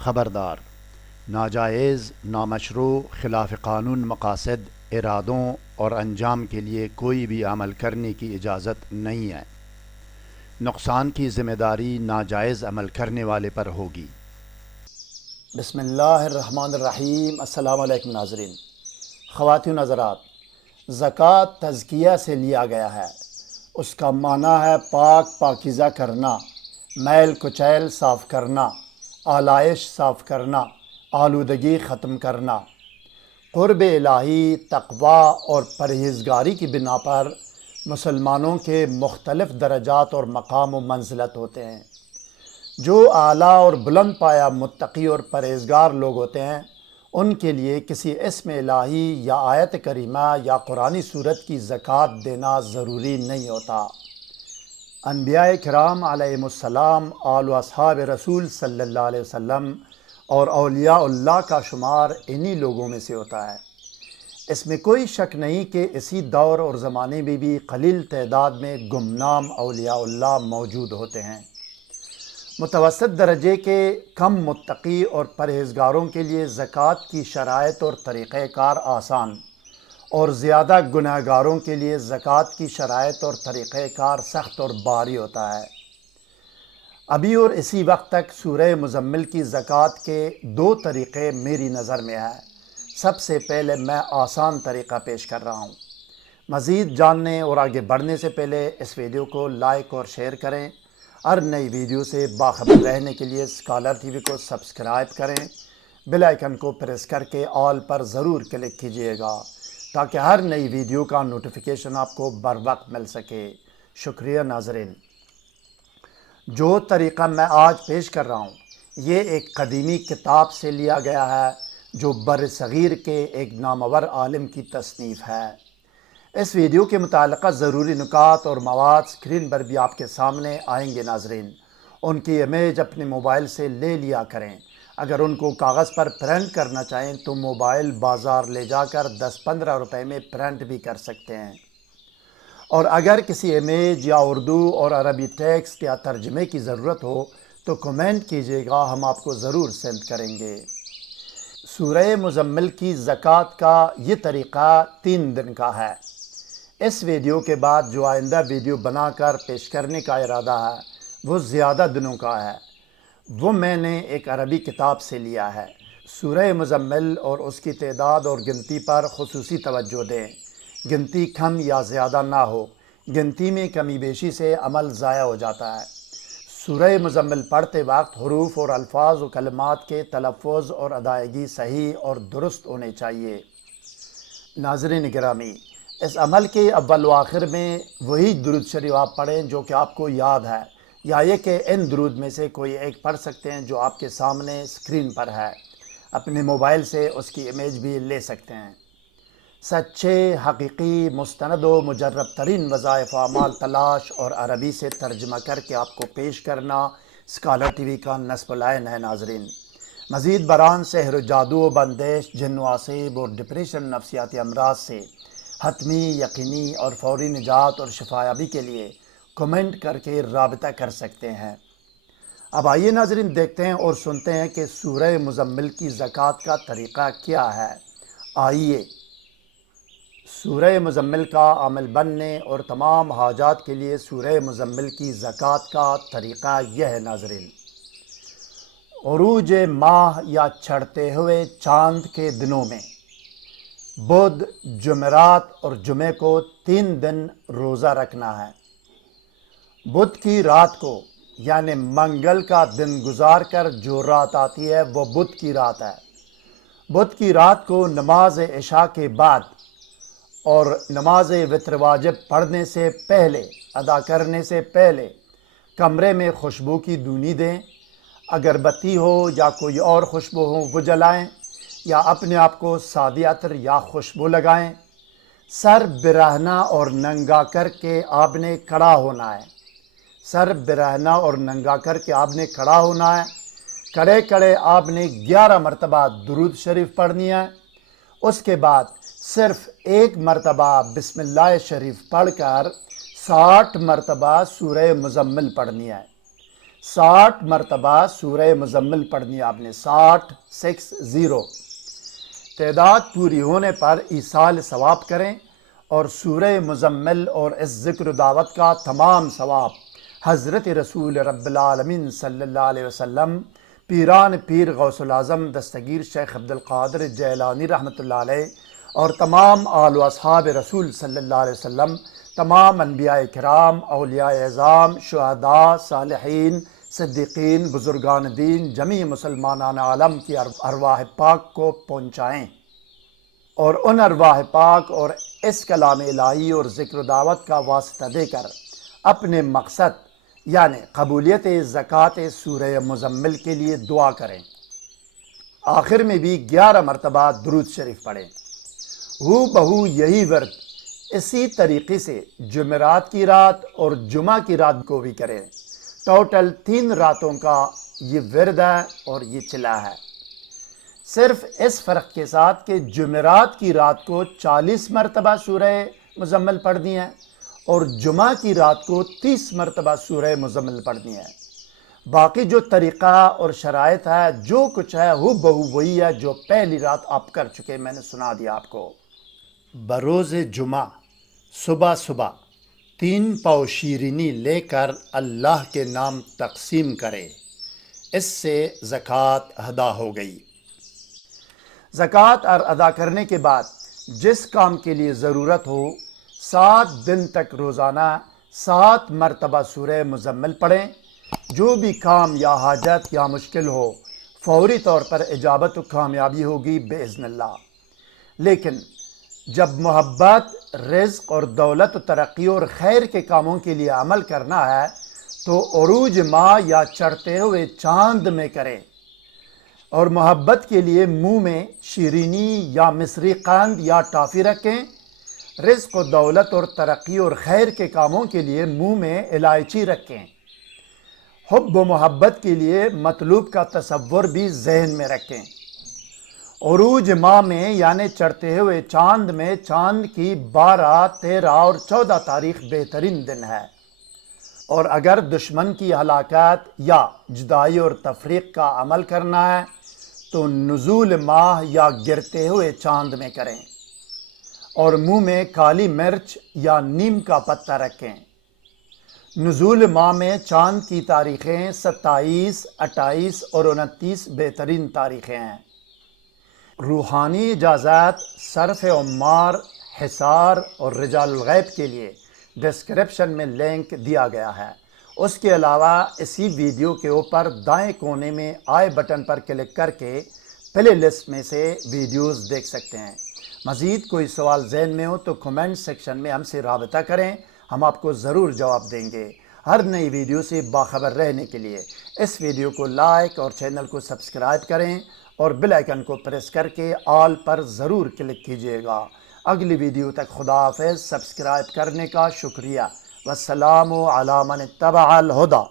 خبردار، ناجائز، نامشروع، خلاف قانون مقاصد، ارادوں اور انجام کے لیے کوئی بھی عمل کرنے کی اجازت نہیں ہے۔ نقصان کی ذمہ داری ناجائز عمل کرنے والے پر ہوگی۔ بسم اللہ الرحمن الرحیم۔ السلام علیکم ناظرین۔ خواتین حضرات، زکوٰۃ تزکیہ سے لیا گیا ہے۔ اس کا معنی ہے پاک پاکیزہ کرنا، میل کچیل صاف کرنا، آلائش صاف کرنا، آلودگی ختم کرنا۔ قرب الہی، تقویٰ اور پرہیزگاری کی بنا پر مسلمانوں کے مختلف درجات اور مقام و منزلت ہوتے ہیں۔ جو اعلیٰ اور بلند پایہ متقی اور پرہیزگار لوگ ہوتے ہیں، ان کے لیے کسی اسم الہی یا آیت کریمہ یا قرآنی سورت کی زکوٰۃ دینا ضروری نہیں ہوتا۔ انبیاء کرام علیہم السلام، آل و اصحاب رسول صلی اللہ علیہ وسلم اور اولیاء اللہ کا شمار انہی لوگوں میں سے ہوتا ہے۔ اس میں کوئی شک نہیں کہ اسی دور اور زمانے میں بھی قلیل تعداد میں گمنام اولیاء اللہ موجود ہوتے ہیں۔ متوسط درجے کے کم متقی اور پرہیزگاروں کے لیے زکوٰۃ کی شرائط اور طریقہ کار آسان، اور زیادہ گناہ گاروں کے لیے زکوٰۃ کی شرائط اور طریقہ کار سخت اور بھاری ہوتا ہے۔ ابھی اور اسی وقت تک سورہ مزمل کی زکوٰۃ کے دو طریقے میری نظر میں ہیں۔ سب سے پہلے میں آسان طریقہ پیش کر رہا ہوں۔ مزید جاننے اور آگے بڑھنے سے پہلے اس ویڈیو کو لائک اور شیئر کریں۔ ہر نئی ویڈیو سے باخبر رہنے کے لیے اسکالر ٹی وی کو سبسکرائب کریں۔ بیل آئیکن کو پریس کر کے آل پر ضرور کلک کیجیے گا تاکہ ہر نئی ویڈیو کا نوٹیفیکیشن آپ کو بر وقت مل سکے۔ شکریہ ناظرین۔ جو طریقہ میں آج پیش کر رہا ہوں یہ ایک قدیمی کتاب سے لیا گیا ہے جو بر صغیر کے ایک نامور عالم کی تصنیف ہے۔ اس ویڈیو کے متعلقہ ضروری نکات اور مواد اسکرین پر بھی آپ کے سامنے آئیں گے ناظرین۔ ان کی امیج اپنے موبائل سے لے لیا کریں۔ اگر ان کو کاغذ پر پرنٹ کرنا چاہیں تو موبائل بازار لے جا کر 10-15 روپے میں پرنٹ بھی کر سکتے ہیں۔ اور اگر کسی امیج یا اردو اور عربی ٹیکسٹ یا ترجمے کی ضرورت ہو تو کمنٹ کیجیے گا، ہم آپ کو ضرور سینڈ کریں گے۔ سورہ مزمل کی زکوٰۃ کا یہ طریقہ 3 دن کا ہے۔ اس ویڈیو کے بعد جو آئندہ ویڈیو بنا کر پیش کرنے کا ارادہ ہے وہ زیادہ دنوں کا ہے۔ وہ میں نے ایک عربی کتاب سے لیا ہے۔ سورہ مزمل اور اس کی تعداد اور گنتی پر خصوصی توجہ دیں۔ گنتی کم یا زیادہ نہ ہو۔ گنتی میں کمی بیشی سے عمل ضائع ہو جاتا ہے۔ سورہ مزمل پڑھتے وقت حروف اور الفاظ و کلمات کے تلفظ اور ادائیگی صحیح اور درست ہونے چاہیے۔ ناظرین گرامی، اس عمل کے اول و آخر میں وہی درود شریف آپ پڑھیں جو کہ آپ کو یاد ہے، یا یہ کہ ان درود میں سے کوئی ایک پڑھ سکتے ہیں جو آپ کے سامنے اسکرین پر ہے۔ اپنے موبائل سے اس کی امیج بھی لے سکتے ہیں۔ سچے، حقیقی، مستند و مجرب ترین وظائف و اعمال تلاش اور عربی سے ترجمہ کر کے آپ کو پیش کرنا اسکالر ٹی وی کا نصب العین ہے ناظرین۔ مزید برآں سحر و جادو و بندش، جن و آسیب اور ڈپریشن نفسیاتی امراض سے حتمی، یقینی اور فوری نجات اور شفایابی کے لیے کمنٹ کر کے رابطہ کر سکتے ہیں۔ اب آئیے ناظرین دیکھتے ہیں اور سنتے ہیں کہ سورہ مزمل کی زکوٰۃ کا طریقہ کیا ہے۔ آئیے سورہ مزمل کا عامل بننے اور تمام حاجات کے لیے سورہ مزمل کی زکوٰۃ کا طریقہ یہ ہے ناظرین۔ عروج ماہ یا چڑھتے ہوئے چاند کے دنوں میں بدھ، جمعرات اور جمعے کو 3 دن روزہ رکھنا ہے۔ بدھ کی رات کو یعنی منگل کا دن گزار کر جو رات آتی ہے وہ بدھ کی رات ہے۔ بدھ کی رات کو نماز عشاء کے بعد اور نماز وتر واجب پڑھنے سے پہلے، ادا کرنے سے پہلے کمرے میں خوشبو کی دونی دیں۔ اگربتی ہو یا کوئی اور خوشبو ہو وہ جلائیں، یا اپنے آپ کو سادی عطر یا خوشبو لگائیں۔ سر برہنہ اور ننگا کر کے آپ نے کھڑا ہونا ہے۔ سر برہنہ اور ننگا کر کے آپ نے کھڑا ہونا ہے۔ کھڑے کھڑے آپ نے 11 مرتبہ درود شریف پڑھنی ہے۔ اس کے بعد صرف 1 مرتبہ بسم اللہ شریف پڑھ کر 60 مرتبہ سورہ مزمل پڑھنی ہے۔ 60 مرتبہ سورہ مزمل پڑھنی ہے آپ نے، 60 تعداد پوری ہونے پر ایصال ثواب کریں، اور سورہ مزمل اور اس ذکر و دعوت کا تمام ثواب حضرت رسول رب العالمین صلی اللہ علیہ وسلم، پیران پیر غوث العظم دستگیر شیخ عبد القادر جیلانی رحمۃ اللہ علیہ، اور تمام آل و اصحاب رسول صلی اللہ علیہ وسلم، تمام انبیاء کرام، اولیاء اعظام، شہداء، صالحین، صدیقین، بزرگان دین، جمیع مسلمانان عالم کی ارواح پاک کو پہنچائیں، اور ان ارواح پاک اور اس کلام الہی اور ذکر و دعوت کا واسطہ دے کر اپنے مقصد یعنی قبولیت زکوٰۃ سورہ مزمل کے لیے دعا کریں۔ آخر میں بھی 11 مرتبہ درود شریف پڑھیں۔ ہو بہو یہی ورد اسی طریقے سے جمعرات کی رات اور جمعہ کی رات کو بھی کریں۔ ٹوٹل 3 راتوں کا یہ ورد ہے اور یہ چلا ہے، صرف اس فرق کے ساتھ کہ جمعرات کی رات کو 40 مرتبہ سورہ مزمل پڑھنی ہے اور جمعہ کی رات کو 30 مرتبہ سورہ مزمل پڑھنی ہے۔ باقی جو طریقہ اور شرائط ہے، جو کچھ ہے، ہو بہو وہی ہے جو پہلی رات آپ کر چکے، میں نے سنا دیا آپ کو۔ بروز جمعہ صبح صبح 3 پاؤ شیرینی لے کر اللہ کے نام تقسیم کرے، اس سے زکوٰۃ ادا ہو گئی۔ زکوٰۃ ادا کرنے کے بعد جس کام کے لیے ضرورت ہو 7 دن تک روزانہ 7 مرتبہ سورہ مزمل پڑھیں۔ جو بھی کام یا حاجت یا مشکل ہو، فوری طور پر اجابت و کامیابی ہوگی باذن اللہ۔ لیکن جب محبت، رزق اور دولت و ترقی اور خیر کے کاموں کے لیے عمل کرنا ہے تو عروج ماہ یا چڑھتے ہوئے چاند میں کریں، اور محبت کے لیے منہ میں شیرینی یا مصری قند یا ٹافی رکھیں۔ رزق و دولت اور ترقی اور خیر کے کاموں کے لیے منہ میں الائچی رکھیں۔ حب و محبت کے لیے مطلوب کا تصور بھی ذہن میں رکھیں۔ عروج ماہ میں یعنی چڑھتے ہوئے چاند میں چاند کی 12، 13 اور 14 تاریخ بہترین دن ہے، اور اگر دشمن کی ہلاکت یا جدائی اور تفریق کا عمل کرنا ہے تو نزول ماہ یا گرتے ہوئے چاند میں کریں، اور منہ میں کالی مرچ یا نیم کا پتہ رکھیں۔ نزول ماہ میں چاند کی تاریخیں 27، 28 اور 29 بہترین تاریخیں ہیں۔ روحانی اجازت صرف عمار، حصار اور رجال الغیب کے لیے ڈسکرپشن میں لنک دیا گیا ہے۔ اس کے علاوہ اسی ویڈیو کے اوپر دائیں کونے میں آئی بٹن پر کلک کر کے پلے لسٹ میں سے ویڈیوز دیکھ سکتے ہیں۔ مزید کوئی سوال ذہن میں ہو تو کمنٹ سیکشن میں ہم سے رابطہ کریں، ہم آپ کو ضرور جواب دیں گے۔ ہر نئی ویڈیو سے باخبر رہنے کے لیے اس ویڈیو کو لائک اور چینل کو سبسکرائب کریں، اور بیل آئیکن کو پریس کر کے آل پر ضرور کلک کیجیے گا۔ اگلی ویڈیو تک خدا حافظ۔ سبسکرائب کرنے کا شکریہ۔ والسلام علی من اتبع الہدی۔